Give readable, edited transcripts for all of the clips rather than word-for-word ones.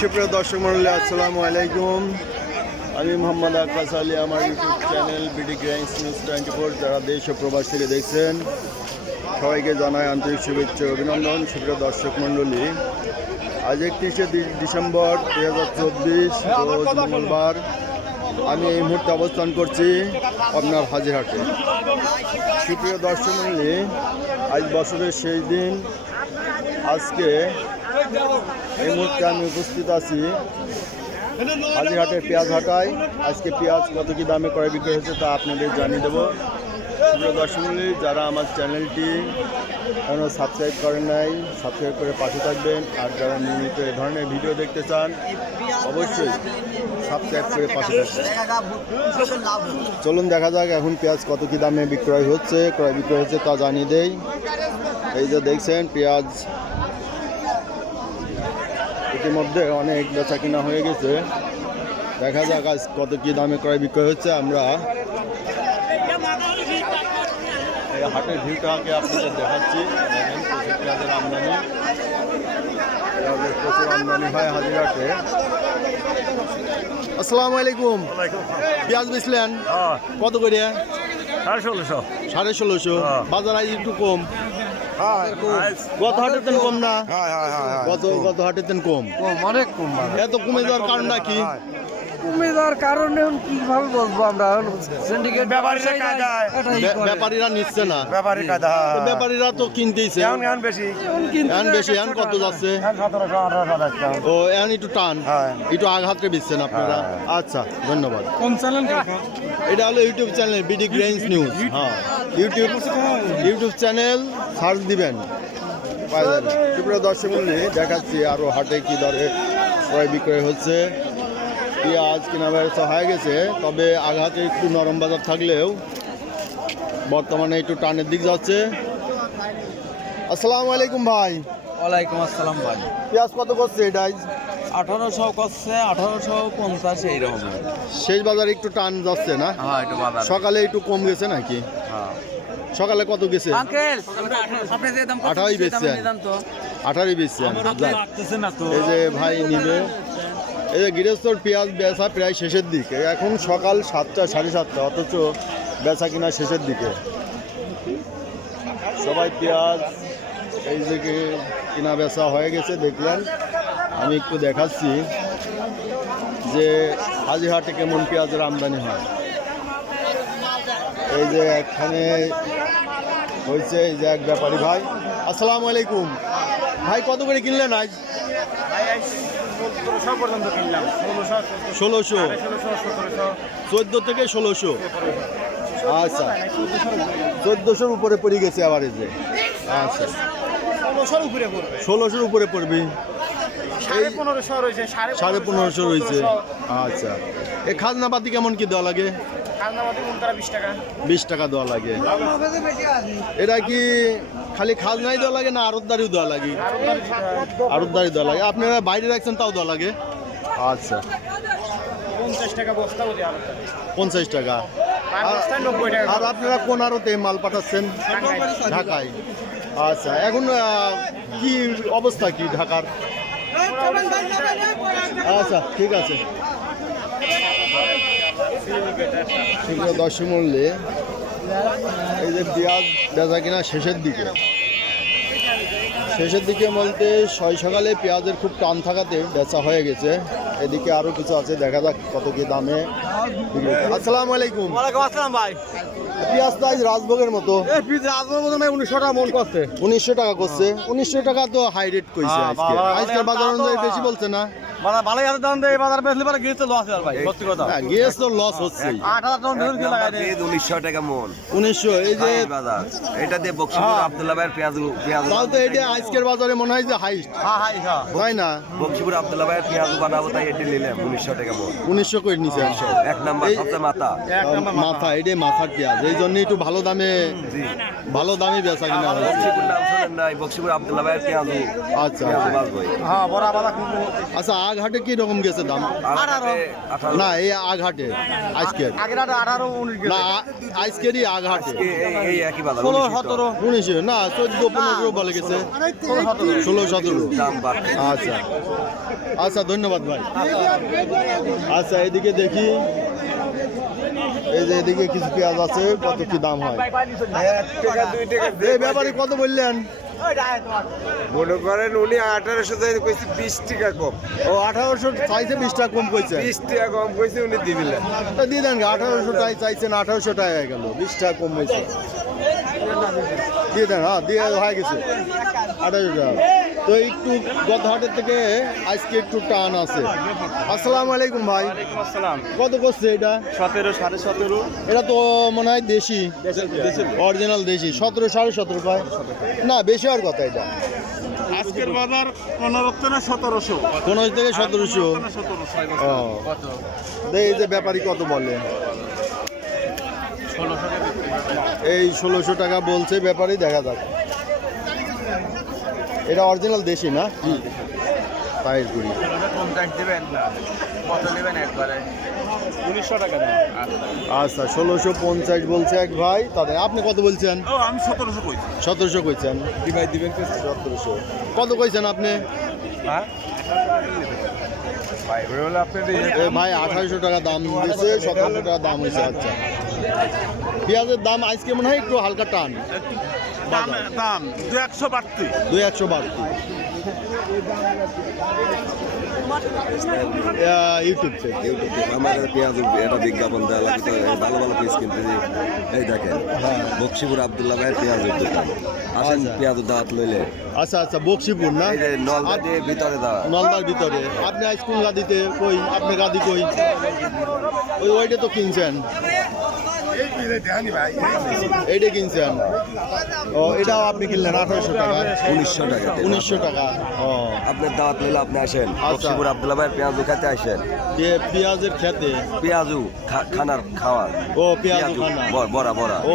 সুপ্রিয় দর্শক মণ্ডলী, আসসালামু আলাইকুম। আমি মোহাম্মদ আকাশ আলী, আমার ইউটিউব চ্যানেল বিডি গ্রাইন্স নিউজ 24, যারা দেশ ও প্রবাস থেকে দেখছেন সবাইকে জানাই আন্তরিক শুভেচ্ছা অভিনন্দন। সুপ্রিয় দর্শক মণ্ডলী, আজ 31শে ডিসেম্বর 2024 রোজ মঙ্গলবার। আমি এই মুহূর্তে অবস্থান করছি আপনার হাজিরহাটে। সুপ্রিয় দর্শক মণ্ডলী, আজ বছরের শেষ দিন। আজকে এই মুহূর্তে আমি উপস্থিত আছি হাজিরহাটের পেঁয়াজ হাটায়। আজকে পেঁয়াজ কত কী দামে ক্রয় বিক্রি হয়েছে তা আপনাদের জানিয়ে দেবো। সুপ্রিয় দর্শক মণ্ডলী, যারা আমার চ্যানেলটি এখনও সাবস্ক্রাইব করেন নাই, সাবস্ক্রাইব করে পাশে থাকবেন। আর যারা নিয়মিত এ ধরনের ভিডিও দেখতে চান অবশ্যই সাবস্ক্রাইব করে পাশে থাকবেন। চলুন দেখা যাক এখন পেঁয়াজ কত কী দামে ক্রয় বিক্রয় হচ্ছে তা জানিয়ে দেই। এই যে দেখছেন পেঁয়াজ ইতিমধ্যে অনেক বেচা কিনা হয়ে গেছে। দেখা যাক আজ কত কী দামে ক্রয় বিক্রয় হচ্ছে। আমরা এই হাটের ভিউটাকে আপনাদের দেখাচ্ছি। দেখেন প্রচুর পেঁয়াজের আমদানি, প্রচুর আমদানি হয় হাজিরহাটে। আসসালামু আলাইকুম। পেঁয়াজ বেচলেন কত করে? 1650। 1650। বাজার আজ একটু কম। গত হাটের তেন কম না? গত হাটের তেন কম, অনেক কম। এত কমে যাওয়ার কারণটা কি? কমে যাওয়ার কারণে কিভাবে বলবো আমরা? সিন্ডিকেট ব্যাপারীরা নিচ্ছে না, তো ব্যাপারীরা তো কিনতেইছে। বেশি এখন কত যাচ্ছে? ও এখন একটু টান, একটু আঘাতে বেচছেন আপনারা। আচ্ছা, ধন্যবাদ। কোন চ্যানেল? এটা হলো ইউটিউব চ্যানেল বিডি গ্রাইন্স নিউজ। হ্যাঁ, ইউটিউব চ্যানেল সার্চ দিবেন, পাওয়া যাবে। সুপ্রিয় দর্শক মণ্ডলী, দেখাচ্ছি আরও হাটে কী দরে ক্রয় বিক্রয় হচ্ছে। পেঁয়াজ কেনা বেচা হয়ে গেছে, তবে আঘাতে একটু নরম বাজার থাকলেও বর্তমানে একটু টানের দিক যাচ্ছে। আসসালামু আলাইকুম ভাই। ওয়ালাইকুম আসসালাম ভাই। পেঁয়াজ কত করছে এটা? 1800 করছে, 1850 এইরকম। শেষ বাজারে একটু টান যাচ্ছে না? হ্যাঁ, একটু বাজার সকালে একটু কম গেছে নাকি? হ্যাঁ। সকালে কত গেছে? আঙ্কেল আপনি যে দাম 18 বেচছেন? 18 বেচছেন। এই যে ভাই নিবে। এই যে গৃহস্থর পেঁয়াজ বেচা প্রায় শেষের দিকে। এখন সকাল 7টা 7:30, অথচ বেচা কিনা শেষের দিকে। সবাই পেঁয়াজ এই যে কিনা বেচা হয়ে গেছে দেখলেন। আমি একটু দেখাচ্ছি যে হাজিরহাটে কেমন পেঁয়াজের আমদানি হয়। এই যে এখানে হয়েছে, এই যে এক ব্যাপারী ভাই। আসসালামু আলাইকুম ভাই, কত করে কিনলেন আজ? 1600। 14 থেকে 1600। আচ্ছা, 1400-র উপরে পড়ে গেছে আবার। এই যে আচ্ছা, 1600-র উপরে পড়বি। 1550 রয়েছে। আচ্ছা, এই খাজনাপাতি কেমন কি দেওয়া লাগে? 20 টাকা দেওয়া লাগে। এটা কি খালি খাজনাই দেওয়া লাগে না আড়তদারিও দেওয়া লাগে? আড়তদারি দেওয়া লাগে। আপনারা বাইরে রাখছেন তাও দেওয়া লাগে? আচ্ছা, 50 টাকা বস্তা। 50 টাকা। আর আপনারা কোন আড়তে মাল পাঠাচ্ছেন? ঢাকায়। আচ্ছা, এখন কি অবস্থা কি ঢাকার? আচ্ছা, ঠিক আছে। দর্শক মূল্যে এই যে পেঁয়াজ বেচা কিনা শেষের দিকে বলতে সকালে পেঁয়াজের খুব টান থাকাতে বেচা হয়ে গেছে। এদিকে আরো কিছু আছে, দেখা যাক কত কি দামে। আসসালামু আলাইকুম। ওয়ালাইকুম আসসালাম ভাই। পেঁয়াজ তো আজ রাজভোগের মতো। 1900 টাকা মন করছে। 1900 টাকা করছে। 1900 টাকা তো হাই রেট কইছে আজকে। আজকের বাজার অনুযায়ী বেশি বলছে না? ভালোই আছে দাম দেয় বাজার বেচলে পরে গিয়ে তো লস হয় ভাই, সত্যি কথা। হ্যাঁ, গ্যাস তো লস হচ্ছে। 8000 টাকা বেতন কি লাগাই দেয়? 1900 টাকা মন। 1900। এই যে বাজার এটা দিয়ে বক্সিপুর আব্দুল্লাহ ভাইয়ের পেঁয়াজ তাও তো এটা আজকের বাজারে মনে হয় যে হাইস্ট, হ্যাঁ তাই না? বক্সিপুর আব্দুল্লাহ ভাইয়ের পেঁয়াজ বানাবো, তাই এটা নিলাম 1900 টাকা মন। 1900 করে নিছে। এক নাম্বার সবচেয়ে মাথা, এটাই মাথার পেঁয়াজ। এই জন্য একটু ভালো দামে বেচা কিনা হচ্ছে। বক্সিপুর নাম শুনে বলেন নাই বক্সিপুর আব্দুল্লাহ ভাইয়ের পেঁয়াজু আচ্ছা পেঁয়াজু বাঁচবই আচ্ছা আগহাটে কি রকম গেছে দাম? না এই আগহাটে আজকের না আজকেরই আগহাটে এই একই বাজার 19 না 14-15 বলে গেছে 16-17 দাম বাড়ছে আচ্ছা আচ্ছা ধন্যবাদ ভাই। আচ্ছা এদিকে দেখি এই যে এদিকে কিছু পেঁয়াজ আছে কত কি দাম হয়? 1 টাকা 2 টাকা এই ব্যাপারে কত বললেন? মনে করেন উনি 1800 চাইছে কইছে 20 টাকা কম, ও 1800 চাইছে 20 টাকা কম কইছে 20 টাকা কম কইছে উনি দিবেন। তা দিয়ে দেন 1800 টাকা চাইছেন 1800 টাকা হয়ে গেল 20 টাকা কম হয়েছে দিয়ে দেন। হ্যাঁ দিয়ে হয়ে গেছে 1800 টাকা। তো একটু গত হাটের থেকে আজকে একটু টান আছে। আসসালামু আলাইকুম ভাই। আসসালাম। কত করছে এটা? 17 17.5 এটা তো মনে হয় দেশি অরিজিনাল দেশি 17 17.5 পায় না বেশি আর কথা এটা আজকের বাজার 15 থেকে 1700 15 থেকে 1700 ও এই যে ব্যাপারী কত বলে? এই 1600 টাকা বলছে ব্যাপারী, দেখা যাক। এটা অরিজিনাল দেশি না? তাই করি। আচ্ছা 1650 বলছে এক ভাই, তাদের আপনি কত বলছেন? আমি 1700 কই 1700 কইছেন। দিবাই দিবেন 1700 কত কইছেন আপনি? ভাই বলে আপনি এ ভাই 2800 টাকা দাম দিয়েছে, 1700 টাকা দাম হয়েছে। আচ্ছা পেঁয়াজের দাম আজকে মনে হয় একটু হালকা টান, দাম 200 বাড়তি 200 বাড়তি। ইউটিউব থেকে আমার পেঁয়াজু এটা বিজ্ঞাপন দেওয়া লাগে তো ভালো ভালো পিস কিনতে এই দেখেন বক্সিপুর আব্দুল্লাহ ভাইয়ের পেঁয়াজের দোকান আসেন আচ্ছা। পেঁয়াজুর দাঁত লইলে আচ্ছা আচ্ছা বক্সিপুর না? এই যে নলদা দিয়ে ভিতরে দেওয়া নলদার ভিতরে। আপনি আজ কোন গাদিতে কই? আপনি গাদি কই? ওইটা তো কিনছেন, এইটা কিনছেন। ও এটাও আপনি কিনলেন 1800 টাকা 1900 টাকা 1900 টাকা। ও আপনার দাওয়াত লইলে আপনি আসেন বক্সিপুর আব্দুল্লাহ ভাইয়ের পেঁয়াজু খেতে আসেন পেঁয়াজের খেতে। পেঁয়াজু খানার খাওয়ার ও পেঁয়াজ খানা বড়া বড়া ও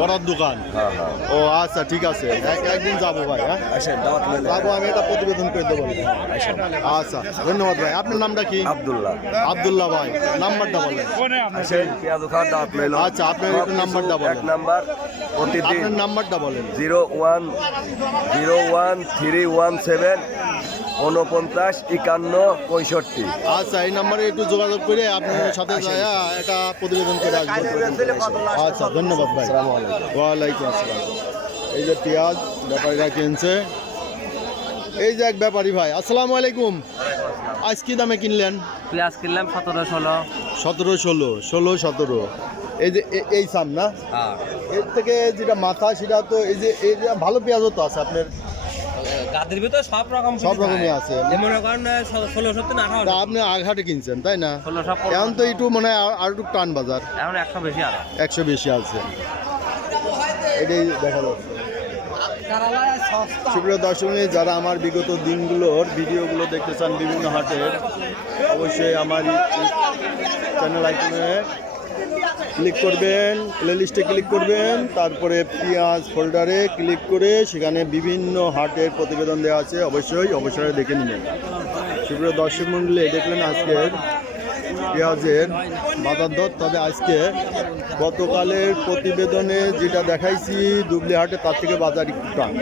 বড়ার দোকান। হ্যাঁ হ্যাঁ ও আচ্ছা ঠিক আছে, একদিন যাবো ভাই। হ্যাঁ আসেন দাওয়াত লইলে যাবো, আমি এটা প্রতিবেদন করে দেবো। আচ্ছা ধন্যবাদ ভাই। আপনার নামটা কি? আব্দুল্লাহ আব্দুল্লাহ ভাই। নাম্বারটা বলেন। আসেন পেঁয়াজু খাওয়ার দাওয়াত লইল আচ্ছা আপনার একটু নাম্বারটা এক বলেন। নাম্বার প্রতিদিন আপনার নাম্বারটা বলেন। 010317 49 51 65। আচ্ছা এই নাম্বারে একটু যোগাযোগ করে আপনার সাথে যায় একটা প্রতিবেদন করে আসবেন। আচ্ছা ধন্যবাদ ভাই। ওয়ালাইকুম আসসালাম। এই যে পেঁয়াজ ব্যাপারীরা কিনছে, এই যে এক ব্যাপারী ভাই। আসসালামু আলাইকুম। আজ কি দামে কিনলেন? পেঁয়াজ কিনলাম 17 16 17 16 16 17। এই যে এই সাম না, এর থেকে যেটা মাথা সেটা তো এই যে ভালো পেঁয়াজও তো আছে আপনার, গাদের ভিতরে সব রকমই আছে। মনে করেন 16 17 না 18 তা আপনি আগহাটে কিনছেন তাই না? 16 17 এখন তো একটু মনে হয় আর একটু টান বাজার, এখন 100 বেশি আর 100 বেশি আছে, এটাই দেখা যাচ্ছে। সুপ্রিয় দর্শক, যারা আমার বিগত দিনগুলোর ভিডিওগুলো দেখতে চান বিভিন্ন হাটের, অবশ্যই আমার চ্যানেল আইকনে ক্লিক করবেন, প্লে লিস্টে ক্লিক করবেন, তারপরে পেঁয়াজ ফোল্ডারে ক্লিক করে সেখানে বিভিন্ন হাটের প্রতিবেদন দেওয়া আছে, অবশ্যই দেখে নেবেন। সুপ্রিয় দর্শক মণ্ডলী, দেখলেন আজকের পেঁয়াজের বাজার দর। তবে আজকে গতকালের প্রতিবেদনে যেটা দেখাইছি দুবলি হাটে, তার থেকে বাজার একটু টান,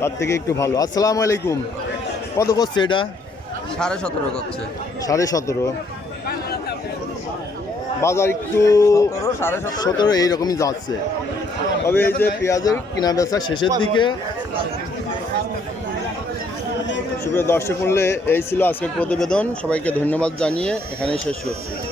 তার থেকে একটু ভালো। আসসালামু আলাইকুম। কত করছে এটা? 17.5 করছে 17.5। বাজার একটু 17 এইরকমই যাচ্ছে। তবে এই যে পেঁয়াজের কেনা বেচা শেষের দিকে। সুপ্রিয় দর্শক মূল্যে এই ছিল আজকের প্রতিবেদন। সবাইকে ধন্যবাদ জানিয়ে এখানেই শেষ করছি।